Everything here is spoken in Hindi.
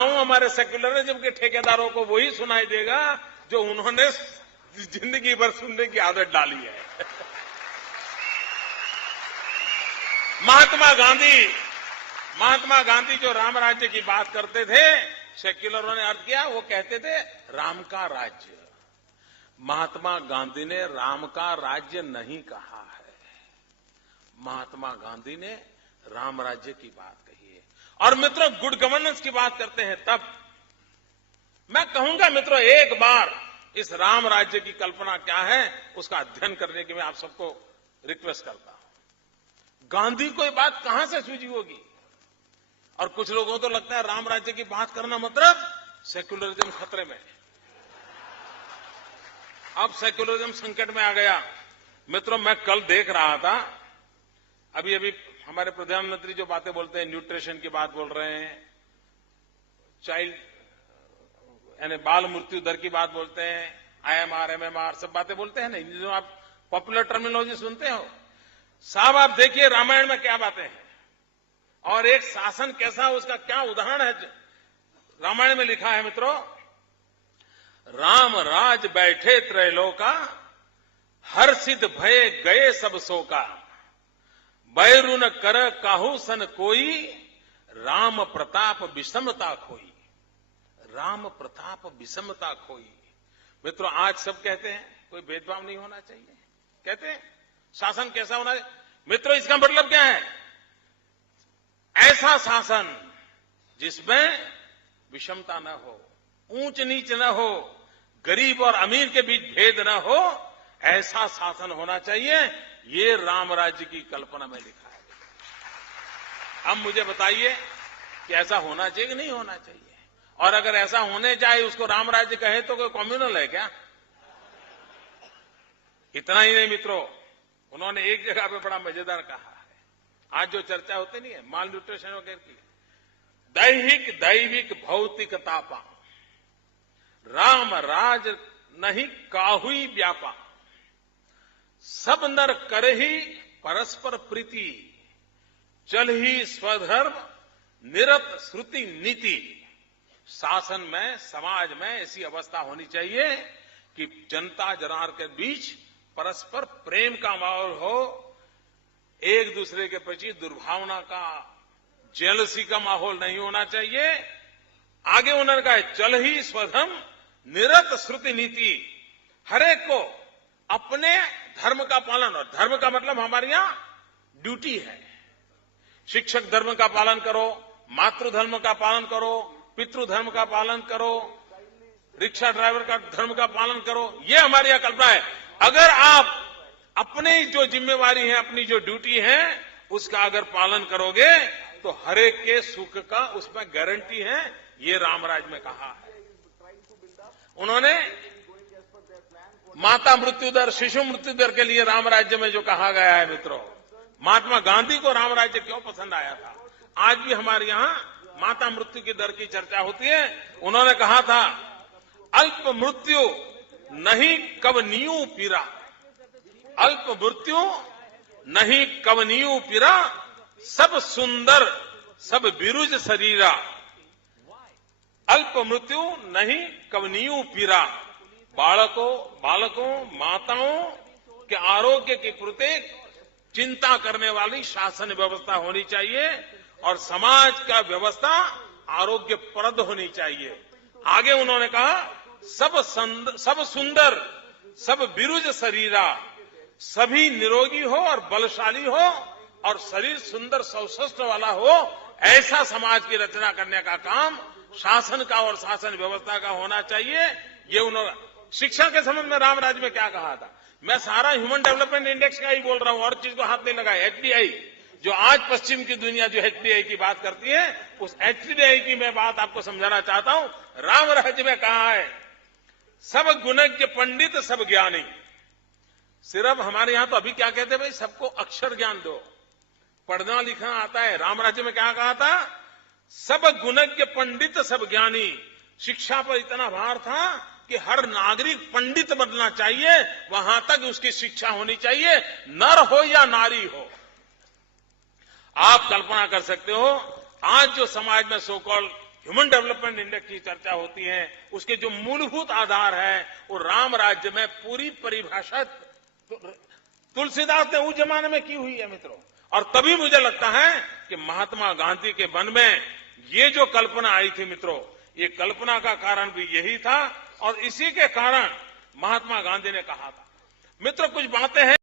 हमारे सेक्युलरिज्म के ठेकेदारों को वही सुनाई देगा जो उन्होंने जिंदगी भर सुनने की आदत डाली है। महात्मा गांधी जो राम राज्य की बात करते थे, सेक्युलरों ने अर्थ किया, वो कहते थे राम का राज्य। महात्मा गांधी ने राम का राज्य नहीं कहा है, महात्मा गांधी ने राम राज्य की बात कही है। और मित्रों, गुड गवर्नेंस की बात करते हैं तब मैं कहूंगा मित्रों, एक बार इस राम राज्य की कल्पना क्या है उसका अध्ययन करने की मैं आप सबको रिक्वेस्ट करता हूं। गांधी को ये बात कहां से सूझी होगी? और कुछ लोगों को तो लगता है राम राज्य की बात करना मतलब सेक्युलरिज्म खतरे में, अब सेक्युलरिज्म संकट में आ गया। मित्रों, मैं कल देख रहा था, अभी हमारे प्रधानमंत्री जो बातें बोलते हैं, न्यूट्रिशन की बात बोल रहे हैं, चाइल्ड यानी बाल मृत्यु दर की बात बोलते हैं, IMR, MMR सब बातें बोलते हैं ना, जो आप पॉपुलर टर्मिनोलॉजी सुनते हो। साहब, आप देखिए रामायण में क्या बातें हैं और एक शासन कैसा, उसका क्या उदाहरण है रामायण में लिखा है। मित्रों, राम राज बैठे त्रैलोका, हर्षित भय गए सब शोका, बैरुन कर काहू सन कोई, राम प्रताप विषमता खोई। राम प्रताप विषमता खोई। मित्रों, आज सब कहते हैं कोई भेदभाव नहीं होना चाहिए, कहते हैं शासन कैसा होना चाहिए। मित्रों, इसका मतलब क्या है? ऐसा शासन जिसमें विषमता न हो, ऊंच नीच न हो, गरीब और अमीर के बीच भेद न हो, ऐसा शासन होना चाहिए। ये राम राज्य की कल्पना में लिखा है। अब मुझे बताइए कि ऐसा होना चाहिए कि नहीं होना चाहिए? और अगर ऐसा होने जाए, उसको राम राज्य कहे तो कोई कम्युनल है क्या? इतना ही नहीं मित्रों, उन्होंने एक जगह पे बड़ा मजेदार कहा है, आज जो चर्चा होती नहीं है माल न्यूट्रिशन वगैरह की, दैहिक दैविक भौतिक तापा, राम राज नहीं काहुई व्यापा, सब नर कर ही परस्पर प्रीति, चल ही स्वधर्म निरत श्रुति नीति। शासन में, समाज में ऐसी अवस्था होनी चाहिए कि जनता जनार के बीच परस्पर प्रेम का माहौल हो, एक दूसरे के प्रति दुर्भावना का, जेलसी का माहौल नहीं होना चाहिए। आगे उन्होंने कहा, चल ही स्वधर्म निरत श्रुति नीति, हरेक को अपने धर्म का पालन, और धर्म का मतलब हमारे यहां ड्यूटी है। शिक्षक धर्म का पालन करो, मातृधर्म का पालन करो, पितृधर्म का पालन करो, रिक्शा ड्राइवर का धर्म का पालन करो, ये हमारी यहां कल्पना है। अगर आप अपनी जो जिम्मेवारी है, अपनी जो ड्यूटी है, उसका अगर पालन करोगे तो हरेक के सुख का उसमें गारंटी है। ये रामराज में कहा है। उन्होंने माता मृत्यु दर, शिशु मृत्यु दर के लिए राम राज्य में जो कहा गया है, मित्रों, महात्मा गांधी को राम राज्य क्यों पसंद आया था? आज भी हमारे यहां माता मृत्यु की दर की चर्चा होती है। उन्होंने कहा था, अल्प मृत्यु नहीं कवनीयु पीरा, अल्प मृत्यु नहीं कवनीयु पीरा, सब सुंदर सब बिरुज शरीरा, अल्प मृत्यु नहीं कवनीयु पीरा। बालकों माताओं के आरोग्य की प्रति चिंता करने वाली शासन व्यवस्था होनी चाहिए और समाज का व्यवस्था आरोग्यप्रद होनी चाहिए। आगे उन्होंने कहा, सब सुंदर सब बिरुज शरीरा, सभी निरोगी हो और बलशाली हो और शरीर सुंदर सौष्ठ वाला हो, ऐसा समाज की रचना करने का काम शासन का और शासन व्यवस्था का होना चाहिए। ये उन्होंने शिक्षा के संबंध में राम राज्य में क्या कहा था? मैं सारा ह्यूमन डेवलपमेंट इंडेक्स का ही बोल रहा हूं, और चीज को हाथ नहीं लगाया। HDI जो आज पश्चिम की दुनिया जो HDI की बात करती है, उस HDI की मैं बात आपको समझाना चाहता हूं। राम राज्य में कहा है, सब गुणज्ञ पंडित सब ज्ञानी। सिर्फ हमारे यहां तो अभी क्या कहते हैं भाई, सबको अक्षर ज्ञान दो, पढ़ना लिखना आता है। राम राज्य में क्या कहा था? सब गुणज्ञ पंडित सब ज्ञानी। शिक्षा पर इतना भार था कि हर नागरिक पंडित बनना चाहिए, वहां तक उसकी शिक्षा होनी चाहिए, नर हो या नारी हो। आप कल्पना कर सकते हो, आज जो समाज में so called human development index की चर्चा होती है, उसके जो मूलभूत आधार है वो राम राज्य में पूरी परिभाषा तुलसीदास ने उस जमाने में की हुई है मित्रों। और तभी मुझे लगता है कि महात्मा गांधी के मन में ये जो कल्पना आई थी मित्रों, ये कल्पना का कारण भी यही था और इसी के कारण महात्मा गांधी ने कहा था। मित्रों, कुछ बातें हैं